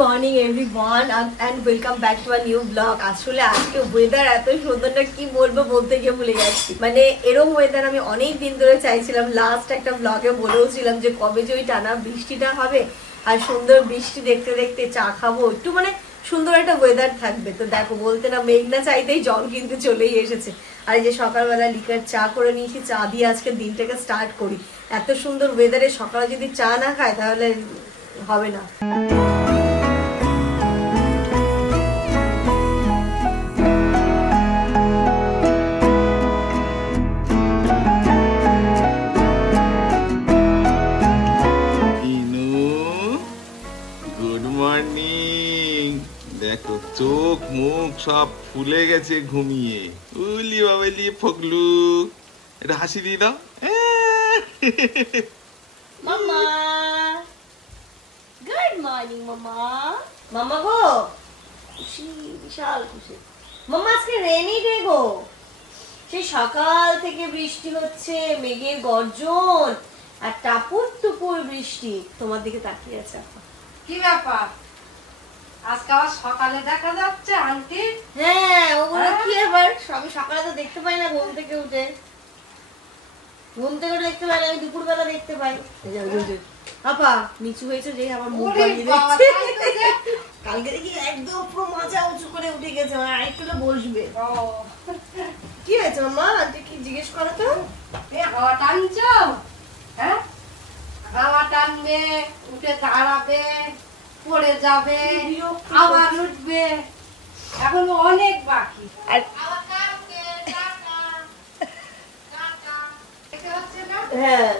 Morning everyone and welcome back to a new blog. আসলে আজকে weather এত সুন্দর না, কি বলবো, বলতে গিয়ে ভুলে যাচ্ছি। মানে এরকম ওয়েদার আমি অনেক দিন ধরে চাইছিলাম। লাস্ট একটা ব্লগে বলেওছিলাম যে কবে যে ওই টানা বৃষ্টিটা হবে আর সুন্দর বৃষ্টি দেখতে দেখতে চা খাবো, একটু মানে সুন্দর একটা ওয়েদার থাকবে। তো দেখো, বলতে না মেঘনা চাইতেই জল কিন্তু চলেই এসেছে। আর এই যে সকালবেলা লিকার চা করে নিয়েছি, চা দিয়ে আজকে দিনটাকে স্টার্ট করি। এত সুন্দর ওয়েদারে সকালে যদি চা না খায় তাহলে হবে না। Good morning. দেখো চোখ মুখ সব ফুলে গেছে ঘুমিয়ে। উলি বাবালি ফগলু, এটা হাসি দিয়ে দাও। মামা গুড মর্নিং। মামা মামা গো, খুশি, বিশাল খুশি। মামা আজকে রেনি ডে গো। সেই সকাল থেকে বৃষ্টি হচ্ছে, মেঘের গর্জন আর টাপুর টুপুর বৃষ্টি। তোমার দিকে তাকিয়ে আছে। কি ব্যাপার, আজকে আবার সকালে দেখা যাচ্ছে আন্টি? হ্যাঁ, ওগুলো কি আবার? আমি সকালে তো দেখতে পাই না, ঘুম থেকে উঠে দেখতে পাই না, আমি দুপুর বেলা দেখতে পাই। আপা নিচু হয়েছে যে আমার মুখ বানিয়ে দিচ্ছে। কালকে দেখি একদম পুরো মাথা উঁচু করে উঠে গেছে, মানে আরেকটু বসবে। কি হয়েছে মামা? আন্টি কি জিজ্ঞেস করো তো? হাওয়া টানছো? হ্যাঁ, হাওয়া টানবে, উঠে দাঁড়াবে, পড়ে যাবে, আবার উঠবে, এখন অনেক বাকি। হ্যাঁ,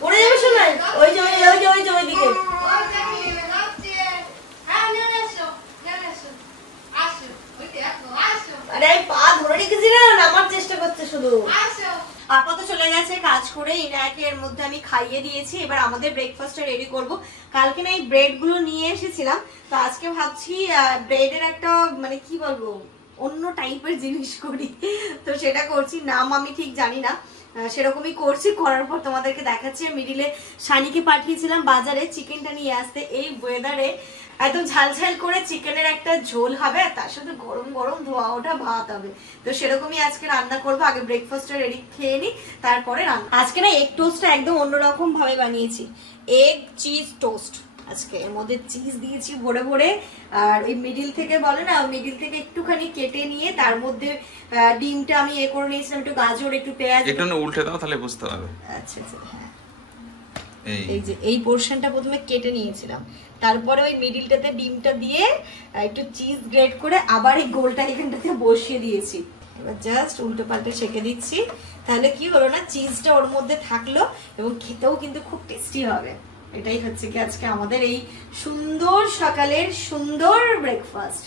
পড়ে যাবে সময়। ওই যে ওইদিকে আরে আমি পা ধরে রেখেছি না, নামার চেষ্টা করছে শুধু। আপা তো চলে গেছে কাজ করে। ইনায়াকে এর মধ্যে আমি খাইয়ে দিয়েছি। এবার আমাদের ব্রেকফাস্টটা রেডি করব। কালকে না এই ব্রেড গুলো নিয়ে এসেছিলাম, তো আজকে ভাবছি ব্রেডের একটা মানে কি বলবো, অন্য টাইপের জিনিস করি। তো সেটা করছি, নাম আমি ঠিক জানি না, সেরকমই করছি। করার পর তোমাদেরকে দেখাচ্ছি। মিডিলে শানিকে পাঠিয়েছিলাম বাজারে চিকেনটা নিয়ে আসতে। এই ওয়েদারে একদম ঝালঝাল করে চিকেনের একটা ঝোল হবে, আর তার সাথে গরম গরম ধোয়া ওঠা ভাত হবে। তো সেরকমই আজকে রান্না করবো। আগে ব্রেকফাস্টটা রেডি খেয়ে নি, তারপরে রান্না। আজকে না এগ টোস্টটা একদম অন্যরকম ভাবে বানিয়েছি। Egg cheese toast. আজকে এর মধ্যে চিজ দিয়েছি ভরে ভরে, আর ওই মিডিল থেকে বলে না, মিডিল থেকে একটুখানি কেটে নিয়ে তার মধ্যে ডিমটা আমি করে নিয়েছিলাম, একটু গাজর, একটু পেঁয়াজ। একটু উল্টে দাও তাহলে বুঝতে পারবে। আচ্ছা আচ্ছা, হ্যাঁ। এই যে এই পোরশনটা প্রথমে কেটে নিয়েছিলাম, তারপরে ওই মিডিলটাতে ডিমটা দিয়ে একটু চিজ গ্রেট করে আবার এই গোলটা এখানটাতে বসিয়ে দিয়েছি। এবার জাস্ট উল্টো পাল্টে ছেঁকে দিচ্ছি। তাহলে কি হলো না, চিজটা ওর মধ্যে থাকলো এবং খেতেও কিন্তু খুব টেস্টি হবে। এটাই হচ্ছে কি আজকে আমাদের এই সুন্দর সকালের সুন্দর ব্রেকফাস্ট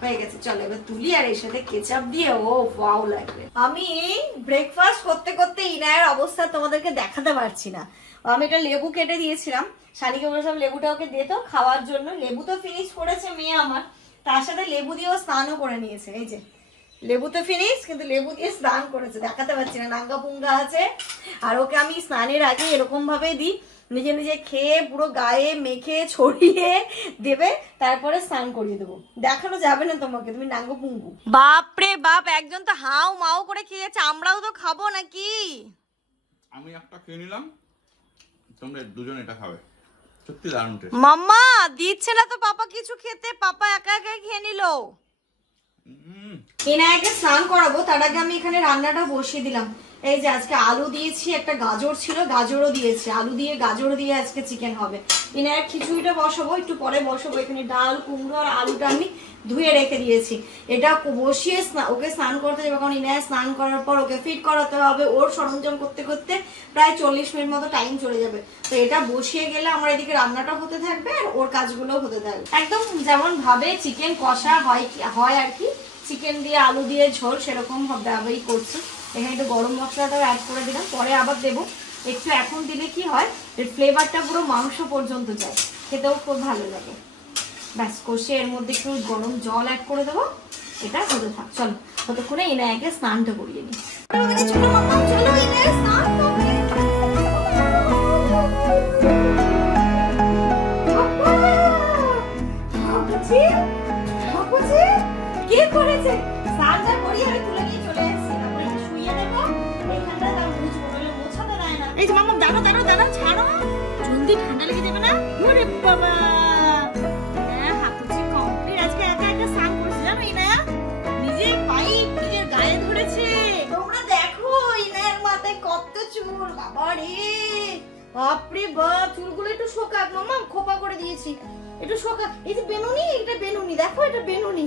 হয়ে গেছে। চলো এবার তুলি, আর এর সাথে কেচাপ দিয়ে ও ওয়াও লাগবে। আমি ব্রেকফাস্ট করতে করতে ইনায়ের অবস্থা তোমাদেরকে দেখাতে পারছি না। আমি একটা লেবু কেটে দিয়েছিলাম, শানিকে বলেছিলাম লেবুটা ওকে দিত খাওয়ার জন্য। লেবু তো ফিনিশ করেছে মেয়ে আমার, তার সাথে লেবু দিয়েও স্নানও করে নিয়েছে। এই যে লেবু তো ফিনিশ, কিন্তু লেবু দিয়ে স্নান করেছে। দেখাতে পারছি না, নাঙ্গা পুঙ্গা আছে। আর ওকে আমি স্নানের আগে এরকম ভাবে দিই, নিজে নিজে খেয়ে পুরো গায়ে মেখে ছড়িয়ে দেবে, তারপরে স্নান করিয়ে দেবো। দেখানো যাবে না তোমাকে, তুমি নাঙ্গা পুঙ্গু। বাপরে বাপ, একজন তো হাও মাও করে খেয়েছে, আমরাও তো খাবো নাকি? আমি একটা খেয়ে নিলাম, তোমরা দুজন এটা খাবে। সত্যি দারুণ টেস্ট। মাম্মা দিচ্ছে না তো পাপা কিছু খেতে, পাপা একা একা খেয়ে নিল। ইনায়াকে স্নান করাবো, তার আগে আমি এখানে রান্নাটা বসিয়ে দিলাম। এই যে আজকে আলু দিয়েছি, একটা গাজর ছিল, গাজরও দিয়েছি, আলু দিয়ে গাজর দিয়ে আজকে চিকেন হবে। ইনায়ার খিচুড়িটা বসাবো, একটু পরে বসাবো। এখানে ডাল, কুমড়ো আর আলুটা আমি ধুয়ে রেখে দিয়েছি। এটা বসিয়ে ওকে স্নান করতে যাবে, কারণ ইনায়া স্নান করার পর ওকে ফিট করাতে হবে। ওর সরঞ্জাম করতে করতে প্রায় 40 মিনিট মতো টাইম চলে যাবে। তো এটা বসিয়ে গেলে আমার এদিকে রান্নাটা হতে থাকবে আর ওর কাজগুলো হতে থাকবে। একদম যেমন ভাবে চিকেন কষা হয় আর কি, চিকেন দিয়ে আলু দিয়ে ঝোল, সেরকম ভাবেই করছি। এখানে একটু গরম মশলাটাও অ্যাড করে দিলাম, পরে আবার দেবো। একটু এখন দিলে কি হয়, এর ফ্লেভারটা পুরো মাংস পর্যন্ত যায়, খেতেও খুব ভালো লাগে। ব্যাস কষে এর মধ্যে একটু গরম জল অ্যাড করে দেবো। এটা হতে থাক, চলো ততক্ষণে ইনায়াকে স্নানটা করিয়ে নিই। কি করেছে? স্নানটা করি আমি তুলে নিয়ে চলে এসেছি। তারপরে শুইয়ে দেবো। এইখানটা তাও মুছবো, নইলে মোছাতে দেয় না। এই যে মাম্মা দাঁড়াও দাঁড়াও দাঁড়াও, ছাড়ো। জলদি ঠান্ডা লেগে যাবে না? ওরে বাবা, হাতুড়ি কমপ্লিট। আজকে একা একা স্নান করছে জানো ইনায়া, নিজের পাইপ নিজের গায়ে ধরেছে। তোমরা দেখো ইনায়ার মাথায় কত চুল, বাবা রে বাপরে বাপ। চুলগুলো একটু শোকাক মাম্মা, খোপা করে দিয়েছি, একটু শোকাক। এই যে বেনুনি, এটা বেনুনি, দেখো এটা বেনুনি,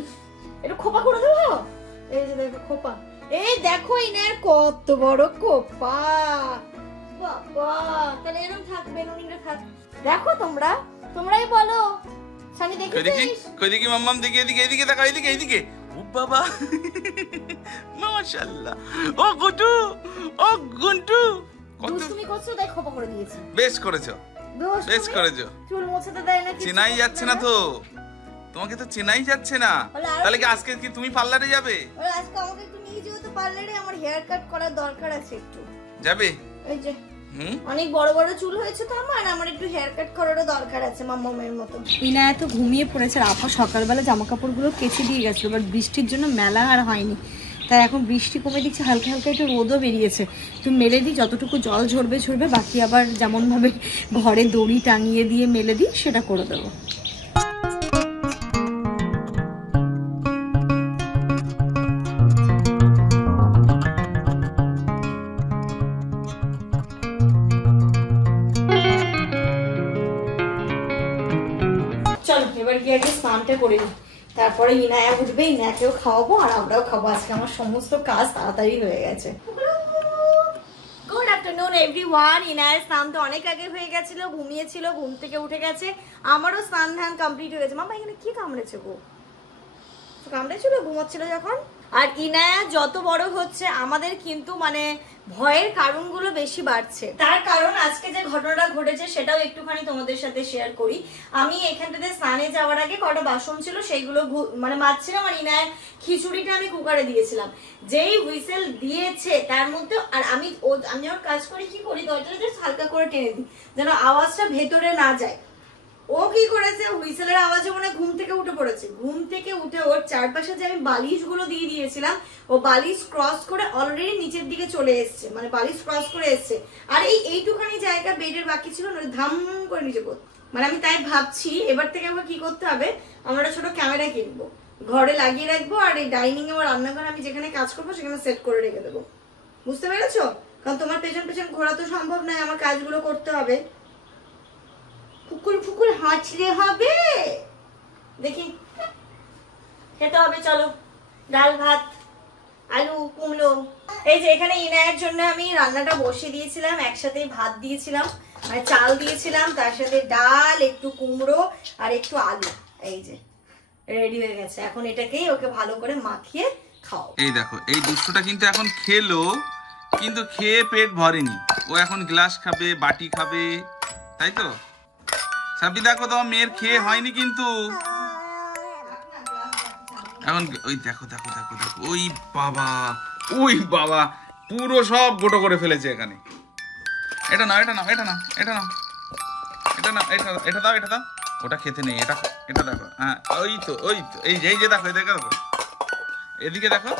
একটু খোপা করে দেবো। এই যে দেখো খোপা, এই দেখো ইনায়ার কত বড় খোপা, বাবা। তাহলে এরকম থাক, বেনুনিটা থাক। দেখো তোমরাই বলো। সানি দেখেছিস? কই দেখি মাম্মাম, দেখি এদিকে, এদিকে দেখো, এদিকে এদিকে। ও বাবা, মাশাআল্লাহ। ও গুটু, ও গুন্টু, তুমি করছো তাই খোপা করে দিয়েছি। বেশ করেছো, বেশ করেছো। চুল মোছাতে দেয় না, চেনাই যাচ্ছে না তো, তোমাকে তো চেনাই যাচ্ছে না। তাহলে কি আজকে কি তুমি পার্লারে যাবে? আজকে আমাকে একটু নিয়ে যেও তো পার্লারে, আমার হেয়ার কাট করার দরকার আছে একটু। যাবে? এই যে অনেক বড় বড় চুল হয়েছে তো আমার একটু হেয়ার কাট করারও দরকার আছে মাম্মামের মতো। ইনায়া তো ঘুমিয়ে পড়েছে। আপা সকালবেলা জামা কাপড়গুলো কেচে দিয়ে গেছিল, বাট বৃষ্টির জন্য মেলা আর হয়নি। তাই এখন বৃষ্টি কমে দিচ্ছে, হালকা হালকা একটু রোদও বেরিয়েছে। তো মেলে দিই, যতটুকু জল ঝরবে, বাকি আবার যেমনভাবে ঘরে দড়ি টাঙিয়ে দিয়ে মেলে দিই সেটা করে দেবো। চলো এবার গিয়ে আগে স্নানটা করে নিই, তারপরে ইনায়া উঠবে, ইনায়াকেও খাওয়াবো আর আমরাও খাবো। আজকে আমার সমস্ত কাজ তাড়াতাড়ি হয়ে গেছে। Good afternoon everyone. ইনায়ের স্নান তো অনেক আগে হয়ে গেছিল, ঘুমিয়েছিল, ঘুম থেকে উঠে গেছে। আমারও স্নান ধান কমপ্লিট হয়ে গেছে। মামা এখানে কি কামড়েছে গো? কামড়েছিল ঘুমাচ্ছিল যখন। আর ইনায়া যত বড় হচ্ছে আমাদের কিন্তু মানে ভয়ের কারণগুলো বেশি বাড়ছে। তার কারণ আজকে যে ঘটনাটা ঘটেছে সেটাও একটুখানি তোমাদের সাথে শেয়ার করি। আমি এখানটাতে স্নানে যাওয়ার আগে কটা বাসন ছিল সেইগুলো মানে মাজছিলাম, আর ইনায়ের খিচুড়িটা আমি কুকারে দিয়েছিলাম। যেই হুইসেল দিয়েছে তার মধ্যে, আর আমি ওর কাজ করি কি করি, দরজাটা জাস্ট হালকা করে টেনে দিই যেন আওয়াজটা ভেতরে না যায়। ও কি করেছে, হুইসেলের আওয়াজে মনে ঘুম থেকে উঠে পড়েছে। ঘুম থেকে উঠে ওর চারপাশে যে আমি বালিশ গুলো দিয়ে দিয়েছিলাম, ও বালিশ ক্রস করে অলরেডি নিচের দিকে চলে এসছে, মানে বালিশ ক্রস করে এসছে। আর এইটুখানি জায়গা বেডের বাকি ছিল, ধাম করে নিচে পড়ে। মানে আমি তাই ভাবছি এবার থেকে আমার কি করতে হবে, আমরা ছোট ক্যামেরা কিনবো, ঘরে লাগিয়ে রাখবো, আর এই ডাইনিং এ রান্নাঘর আমি যেখানে কাজ করবো সেখানে সেট করে রেখে দেবো। বুঝতে পেরেছো? কারণ তোমার পেছন পেছন ঘোরা তো সম্ভব নয়, আমার কাজগুলো করতে হবে। ফুকুর হাঁচড়ে হবে, দেখি খেতে হবে। চলো ডাল ভাত আলু কুমড়ো। এই যে এখানে ইনায়ের জন্য আমি রান্নাটা বসিয়ে দিয়েছিলাম, একসাথেই ভাত দিয়েছিলাম, মানে চাল দিয়েছিলাম, তার সাথে ডাল, একটু কুমড়ো আর একটু আলু। এই যে রেডি হয়ে গেছে। এখন এটাকেই ওকে ভালো করে মাখিয়ে খাও। এই দেখো, এই দুষ্টুটা কিন্তু এখন খেলো, কিন্তু খেয়ে পেট ভরেনি। ও এখন গ্লাস খাবে, বাটি খাবে, তাই তো? সাবি দেখো, তোমার মেয়ের খেয়ে হয়নি কিন্তু এখন। ওই দেখো দেখো দেখো দেখো, ওই বাবা পুরো সব গোটো করে ফেলেছে এখানে। এটা নাও, এটা নাও, এটা নাও, এটা নাও, এটা নাও, এটা দাও, এটা দাও। ওটা খেতে নেই, এটা দেখো। হ্যাঁ ওই তো এই যে দেখো, এদিকে দেখো, এদিকে দেখো,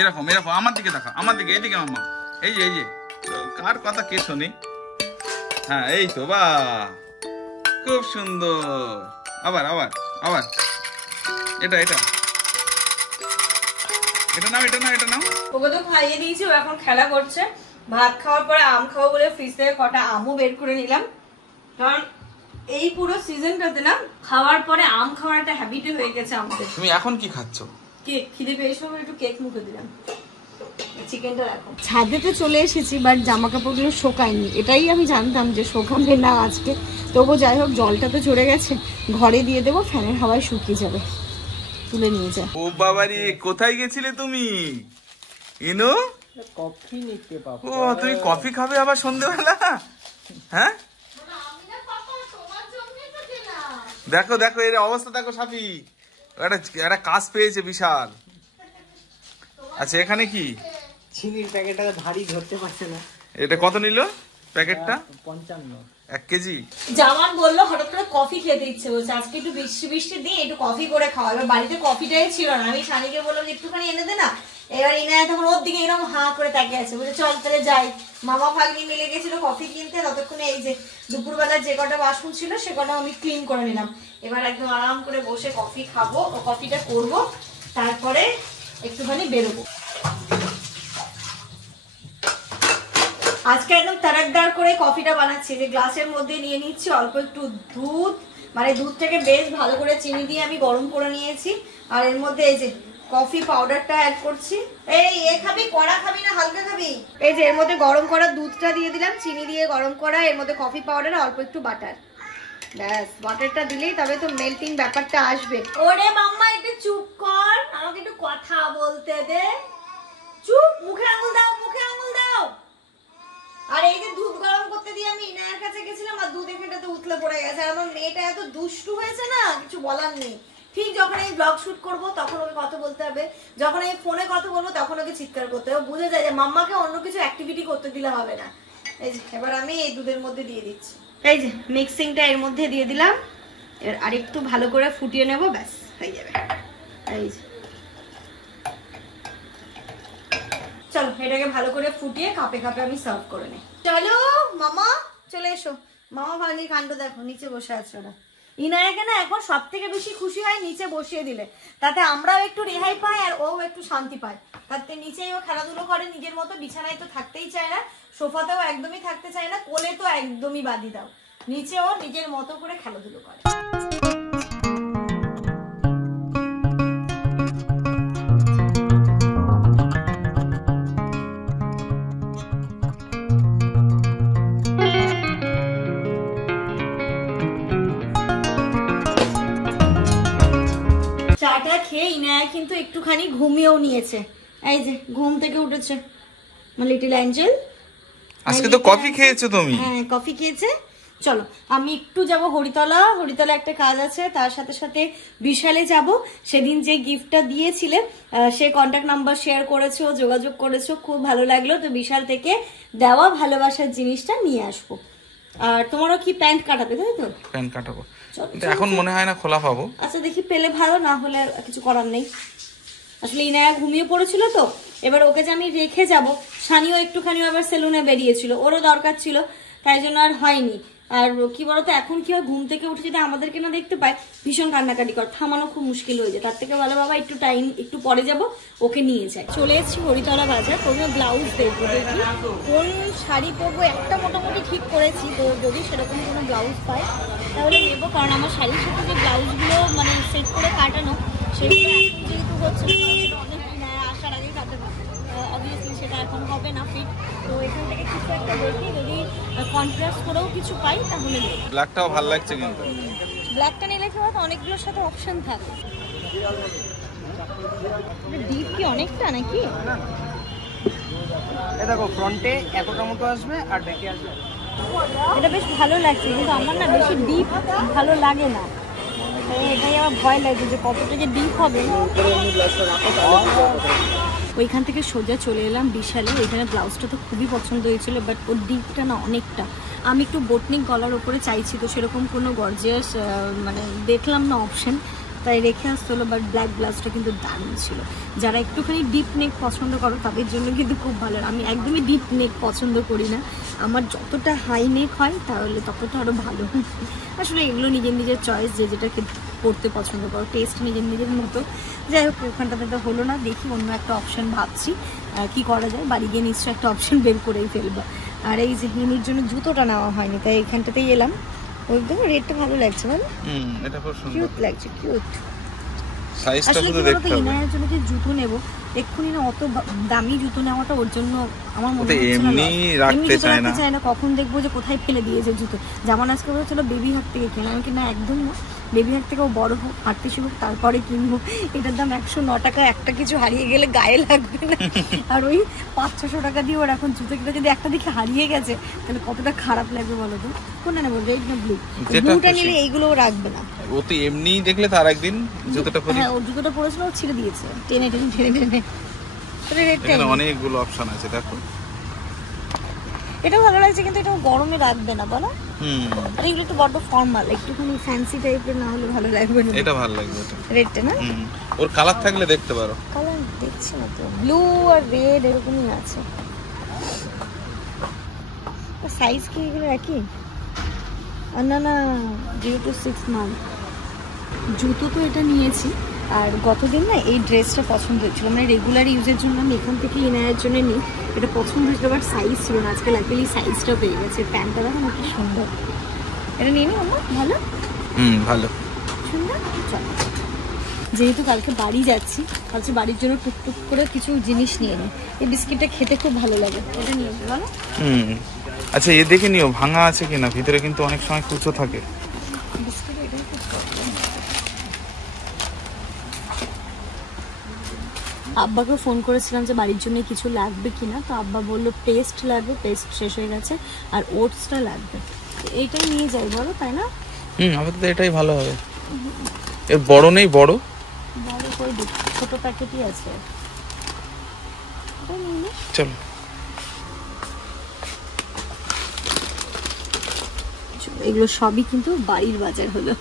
এরকম আমার দিকে দেখো, আমার দিকে, এইদিকে মাম্মা। এই যে কার কথা কে শোনে? হ্যাঁ এই তো, বাহ খুব সুন্দর। আবার এটা নাও, এটা নাও। ওকে তো খাইয়ে দিয়েছি, ও এখন খেলা করছে। ভাত খাওয়ার পরে আম খাবো বলে ফ্রিজ থেকে কটা আমও বের করে নিলাম, কারণ এই পুরো সিজনটাতে না খাওয়ার পরে আম খাওয়ার একটা হ্যাবিট হয়ে গেছে আমাদের। তুমি এখন কি খাচ্ছ? কেক, খিদে পেয়েছিল একটু কেক মুখে দিলাম। চিকেনটা রাখো। ছাদেতে চলে এসেছি, বাট জামা কাপড়গুলো শোকায়নি। এটাই আমি জানতাম যে শোকাবে না আজকে, তবু যাই হোক জলটা তো চড়ে গেছে, ঘরে দিয়ে দেবো, ফ্যানের হাওয়ায় শুকিয়ে যাবে। তুলে নিয়ে যা। ও বাবারে, কোথায় গেছিলে তুমি? ইনু কফি নিতে পাবো। ও তুমি কফি খাবে আবার সন্ধ্যাবেলা? হ্যাঁ দেখো দেখো, এর অবস্থা দেখো। সাফি একটা কাজ পেয়েছে বিশাল। আচ্ছা এখানে কি চিনির প্যাকেটটা ভারী ধরতে পারছে না। এটা কত নিল প্যাকেটটা? 55। 1 কেজি। জামান বললো হঠাৎ করে কফি খেতে ইচ্ছে বলছে, আজকে একটু বৃষ্টি বৃষ্টি দিয়ে একটু কফি করে খাওয়া। এবার বাড়িতে কফিটাই ছিল না, আমি সানিকে বললাম যে একটুখানি এনে দে না। এবার ইনায়া তখন ওর দিকে এরকম হাঁ করে তাকিয়ে আছে, বলছে চল তাহলে যাই। মামা ভাগ্নি মিলে গেছিল কফি কিনতে, ততক্ষণে এই যে দুপুরবেলা যে কটা বাসন ছিল সে কটা আমি ক্লিন করে নিলাম। এবার একদম আরাম করে বসে কফি খাবো, কফিটা করবো, তারপরে একটুখানি বেরোবো। আজকে একদম তারাকদার করে কফিটা বানাচ্ছি, যে গ্লাসের মধ্যে নিয়ে নিচ্ছি অল্প একটু দুধ, মানে দুধটাকে বেশ ভালো করে চিনি দিয়ে আমি গরম করে নিয়েছি। আর এর মধ্যে এই যে কফি পাউডারটা অ্যাড করছি। এই খাবি, কড়া খাবি না হালকা খাবি? এই যে এর মধ্যে গরম করা দুধটা দিয়ে দিলাম, চিনি দিয়ে গরম করা, এর মধ্যে কফি পাউডার, অল্প একটু বাটার। ব্যাস, বাটারটা দিলেই তবে তো মেল্টিং ব্যাপারটা আসবে। ওরে মাম্মা একটু চুপ কর, আমাকে একটু কথা বলতে দে। চুপ, মুখে আঙুল দাও, মুখে আঙুল দাও। আর এই যে দুধ গরম করতে দিয়ে আমি ইনায়ার কাছে গেছিলাম, আর দুধ এখানটাতে উতলে পড়ে গেছে। আর আমার মেয়েটা এত দুষ্টু হয়েছে না, কিছু বলার নেই। ঠিক যখন আমি ব্লগ শুট করবো তখন ওকে কথা বলতে হবে, যখন আমি ফোনে কথা বলবো তখন ওকে চিৎকার করতে হবে। বুঝে যায় যে মাম্মাকে অন্য কিছু অ্যাক্টিভিটি করতে দিলে হবে না। এই যে এবার আমি এই দুধের মধ্যে দিয়ে দিচ্ছি, এই যে মিক্সিংটা এর মধ্যে দিয়ে দিলাম। এর আরেকটু ভালো করে ফুটিয়ে নেবো, ব্যাস হয়ে যাবে। এই যে চলো এটাকে ভালো করে ফুটিয়ে কাপে কাপে আমি সার্ভ করে নিই। চলো মামা চলে এসো। মামা ভাগ্নির কাণ্ড দেখো, নিচে বসে আছে ওরা। ইনায়াকে না এখন সব থেকে বেশি খুশি হয় নিচে বসিয়ে দিলে, তাতে আমরাও একটু রেহাই পাই আর ও একটু শান্তি পায়। তাতে নিচেই ও খেলাধুলো করে নিজের মতো, বিছানায় তো থাকতেই চায় না, সোফাতেও একদমই থাকতে চায় না, কোলে তো একদমই বাদি দাও, নিচে ও নিজের মতো করে খেলাধুলো করে। চাটা খেয়ে ইনায়া কিন্তু একটুখানি ঘুমিয়েও নিয়েছে। এই যে ঘুম থেকে উঠেছে লিটল অ্যাঞ্জেল। আজকে তো কফি খেয়েছো তুমি? হ্যাঁ কফি খেয়েছে। চলো আমি একটু যাব হরিতলা, হরিতলা একটা কাজ আছে, তার সাথে সাথে বিশালে যাব। সেদিন যে গিফটটা দিয়েছিলে সে কন্ট্যাক্ট নাম্বার শেয়ার করেছো, যোগাযোগ করেছো, খুব ভালো লাগলো। তো বিশাল থেকে দেওয়া ভালোবাসার জিনিসটা নিয়ে আসবো। আর তোমারও কি প্যান্ট কাটাবে, তাই তো? প্যান্ট কাটাবো, এখন মনে হয় না খোলা পাবো। আচ্ছা দেখি পেলে ভালো, না হলে কিছু করার নেই। আসলে ইনায়া ঘুমিয়ে পড়েছিল তো, এবার ওকে যে আমি রেখে যাব, সানিও একটুখানি আবার সেলুনে বেরিয়েছিল, ওরও দরকার ছিল, তাই জন্য আর হয়নি। আর কি বলতো, এখন কি হয়, ঘুম থেকে উঠে যদি আমাদেরকে না দেখতে পায় ভীষণ কান্নাকাটি কর, থামানো খুব মুশকিল হয়ে যায়। তার থেকে ভালো বাবা একটু টাইম, একটু পরে যাব, ওকে নিয়ে যায়। চলে এসেছি হরিতলা বাজার, কোনো ব্লাউজ দেখবো, দেখি কোন শাড়ি পরবো। একটা মোটামুটি ঠিক করেছি, তো যদি সেরকম কোনো ব্লাউজ পাই তাহলে নেবো, কারণ আমার শাড়ির সাথে যে ব্লাউজগুলো মানে সেট করে কাটানো সেগুলো এখন যেহেতু হচ্ছে না, অনেক আসার আগে কাটানো, অবভিয়াসলি সেটা এখন হবে না ফিট। তো এখান থেকে কিছু একটা দেখি, যদি কন্ট্রাস্ট করেও কিছু পাই তাহলে নেব। ব্ল্যাকটাও ভালো লাগছে কিন্তু। ব্ল্যাকটা নিলে কি হয়, অনেকগুলোর সাথে অপশন থাকে। ডিপ কি অনেকটা নাকি? এই দেখো ফ্রন্টে এতটা মতো আসবে আর ব্যাকে আসবে। এটা বেশ ভালো লাগছে, কিন্তু আমার না বেশি ডিপ ভালো লাগে না, এটাই আমার ভয় লাগছে যে কতটা যে ডিপ হবে। ওইখান থেকে সোজা চলে এলাম বিশালে। ওইখানে ব্লাউজটা তো খুবই পছন্দ হয়েছিল, বাট ওর ডিপটা না অনেকটা। আমি একটু বোটনিক গলার ওপরে চাইছি, তো সেরকম কোনো গর্জিয়াস মানে দেখলাম না অপশন, তাই রেখে আসতে হলো। বাট ব্ল্যাক ব্লাউজটা কিন্তু দারুণ ছিল। যারা একটুখানি ডিপ নেক পছন্দ করো তাদের জন্য কিন্তু খুব ভালো। আমি একদমই ডিপ নেক পছন্দ করি না, আমার যতটা হাই নেক হয় তাহলে ততটা আরও ভালো। আসলে এগুলো নিজের নিজের চয়েস, যে যেটাকে পড়তে পছন্দ করো, টেস্ট নিজের নিজের মতো। যাই হোক ওখানটাতে তো হলো না, দেখি অন্য একটা অপশন ভাবছি কি করা যায়। বাড়ি গিয়ে নিশ্চয়ই একটা অপশন বের করেই ফেলবো। আর এই যে হিমির জন্য জুতোটা নেওয়া হয়নি, তাই এখানটাতেই এলাম। ওই দেখো রেটটা ভালো লাগছে, বলো? এটা খুব সুন্দর, কিউট লাগছে, কিউট। সাইজটা আসলে শুধু কি দেখতে বলতো, হবে। ইনায়ের জন্য যে জুতো নেব, এক্ষুনি না অত দামি জুতো নেওয়াটা ওর জন্য আমার মনে ওটা হচ্ছে এমনি রাখতে চায় না। চায় না, কখন দেখবো যে কোথায় ফেলে দিয়েছে জুতো। যেমন আজকে বলেছিল বেবি হাট থেকে কেনা, আমি কি না একদম না, বেবি হাট থেকে ও বড় হোক, হাঁটতে শিখুক, তারপরে কিনবো। এটার দাম 109 টাকা, একটা কিছু হারিয়ে গেলে গায়ে লাগবে না। আর ওই 500-600 টাকা দিয়ে ওর এখন জুতো কিনা, যদি একটা দিকে হারিয়ে গেছে তাহলে কতটা খারাপ লাগবে বলো তো। কোনটা নেবো, রেড না ব্লু? ব্লুটা নিলে এইগুলোও রাখবে না। ও তো এমনি দেখলে তার একদিন জুতোটা পরি। হ্যাঁ ও জুতোটা পরেছিল, ও ছিঁড়ে দিয়েছে টেনে টেনে টেনে টেনে। এখানে অনেকগুলো অপশন আছে দেখো। এটা ভালো লাগছে, কিন্তু এটা গরমে রাখবে না বলো। আর এগুলো একটু বড় ফর্মাল, একটুখানি ফ্যান্সি টাইপের না হলে ভালো লাগবে না। এটা ভালো লাগবে, এটা রেডটা না, ওর কালার থাকলে দেখতে পারো। কালার দেখছি না তো, ব্লু আর রেড এরকমই আছে। সাইজ কি এগুলো একই? না না, 0 to 6 month। জুতো তো এটা নিয়েছি, আর গতদিন না এই ড্রেসটা পছন্দ হয়েছিল, মানে রেগুলার ইউজের জন্য আমি এখান থেকে ইনায়ের জন্য নিই। এটা পছন্দ হয়েছিল, বাট সাইজ ছিল না। আজকে লাকিলি সাইজটা পেয়ে গেছে। প্যান্টটা দেখো না কি সুন্দর, এটা নিয়ে নি আমার। ভালো ভালো সুন্দর। চলো, যেহেতু কালকে বাড়ি যাচ্ছি, ভাবছি বাড়ির জন্য টুকটুক করে কিছু জিনিস নিয়ে নিই। এই বিস্কিটটা খেতে খুব ভালো লাগে, এটা নিয়ে নিই। বলো। আচ্ছা, এ দেখে নিও ভাঙা আছে কিনা, ভিতরে কিন্তু অনেক সময় কুচো থাকে। বিস্কিট এটাই খুব প্রবলেম। আব্বাকে ফোন করেছিলাম যে বাড়ির জন্য কিছু লাগবে কিনা, তো আব্বা বললো পেস্ট লাগবে, পেস্ট শেষ হয়ে গেছে, আর ওটসটা লাগবে। এইটাই নিয়ে যাই বলো, তাই না? আপাতত এটাই ভালো হবে। এর বড় নেই? বড় বড় করে ছোট প্যাকেটই আছে, চলো। এগুলো সবই কিন্তু বাড়ির বাজার হলো।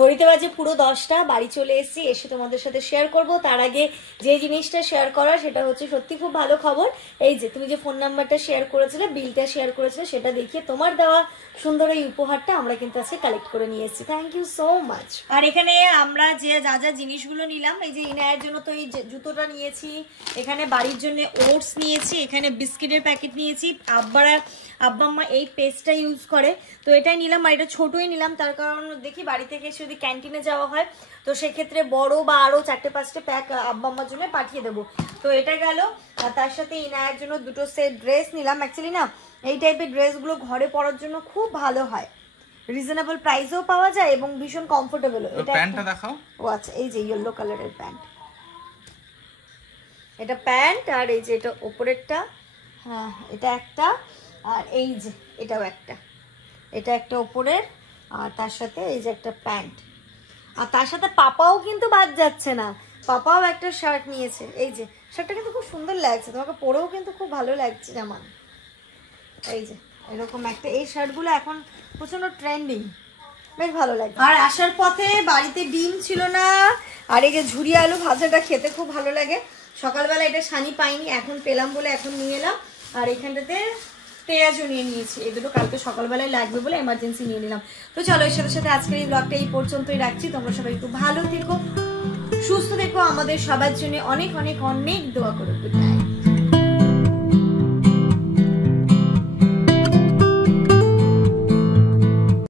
ঘড়িতে বাজে পুরো 10টা, বাড়ি চলে এসেছি, এসে তোমাদের সাথে শেয়ার করব। তার আগে যে জিনিসটা শেয়ার করা সেটা হচ্ছে সত্যি খুব ভালো খবর। এই যে তুমি যে ফোন নাম্বারটা শেয়ার করেছিলে, বিলটা শেয়ার করেছিলে, সেটা দেখিয়ে তোমার দেওয়া সুন্দর এই উপহারটা আমরা কিন্তু আজকে কালেক্ট করে নিয়ে এসেছি। Thank you so much. আর এখানে আমরা যে যা যা জিনিসগুলো নিলাম, এই যে ইনায়ের জন্য তো এই জুতোটা নিয়েছি, এখানে বাড়ির জন্য ওটস নিয়েছি, এখানে বিস্কিটের প্যাকেট নিয়েছি। আব্বা আম্মা এই পেস্টটা ইউজ করে, তো এটাই নিলাম। আর এটা ছোটই নিলাম, তার কারণ দেখি বাড়ি থেকে এসে যদি ক্যান্টিনে যাওয়া হয় তো সেক্ষেত্রে বড় বা আরো 4-5টে প্যাক আব্বা আম্মার জন্য পাঠিয়ে দেবো। তো এটা গেল। আর তার সাথে ইনায়ের জন্য 2টো সেট ড্রেস নিলাম। অ্যাকচুয়ালি না, এই টাইপের ড্রেসগুলো ঘরে পরার জন্য খুব ভালো হয়, রিজনেবল প্রাইসেও পাওয়া যায় এবং ভীষণ কমফোর্টেবল। এটা প্যান্টটা দেখাও। ও আচ্ছা, এই যে ইয়েলো কালারের প্যান্ট, এটা প্যান্ট। আর এই যে এটা ওপরেরটা, হ্যাঁ এটা একটা, আর এই যে এটাও একটা, এটা একটা ওপরের, আর তার সাথে এই যে একটা প্যান্ট। আর তার সাথে পাপাও কিন্তু বাদ যাচ্ছে না, পাপাও একটা শার্ট নিয়েছে। এই যে শার্টটা কিন্তু খুব সুন্দর লাগছে, তোমাকে পরেও কিন্তু খুব ভালো লাগছে জামা। এই যে এরকম একটা, এই শার্টগুলো এখন প্রচন্ড ট্রেন্ডিং, বেশ ভালো লাগে। আর আসার পথে বাড়িতে ডিম ছিল না, আর এই যে ঝুরি আলু ভাজাটা খেতে খুব ভালো লাগে। সকালবেলা এটা সানি পাইনি, এখন পেলাম বলে এখন নিয়ে এলাম। আর এখানটাতে পেঁয়াজও নিয়ে নিয়েছি, এই দুটো কালকে সকালবেলায় লাগবে বলে এমার্জেন্সি নিয়ে নিলাম। তো চলো, এর সাথে সাথে আজকের এই ব্লগটা এই পর্যন্তই রাখছি। তোমরা সবাই একটু ভালো থেকো, সুস্থ থেকো, আমাদের সবার জন্য অনেক অনেক অনেক দোয়া করো। Good night.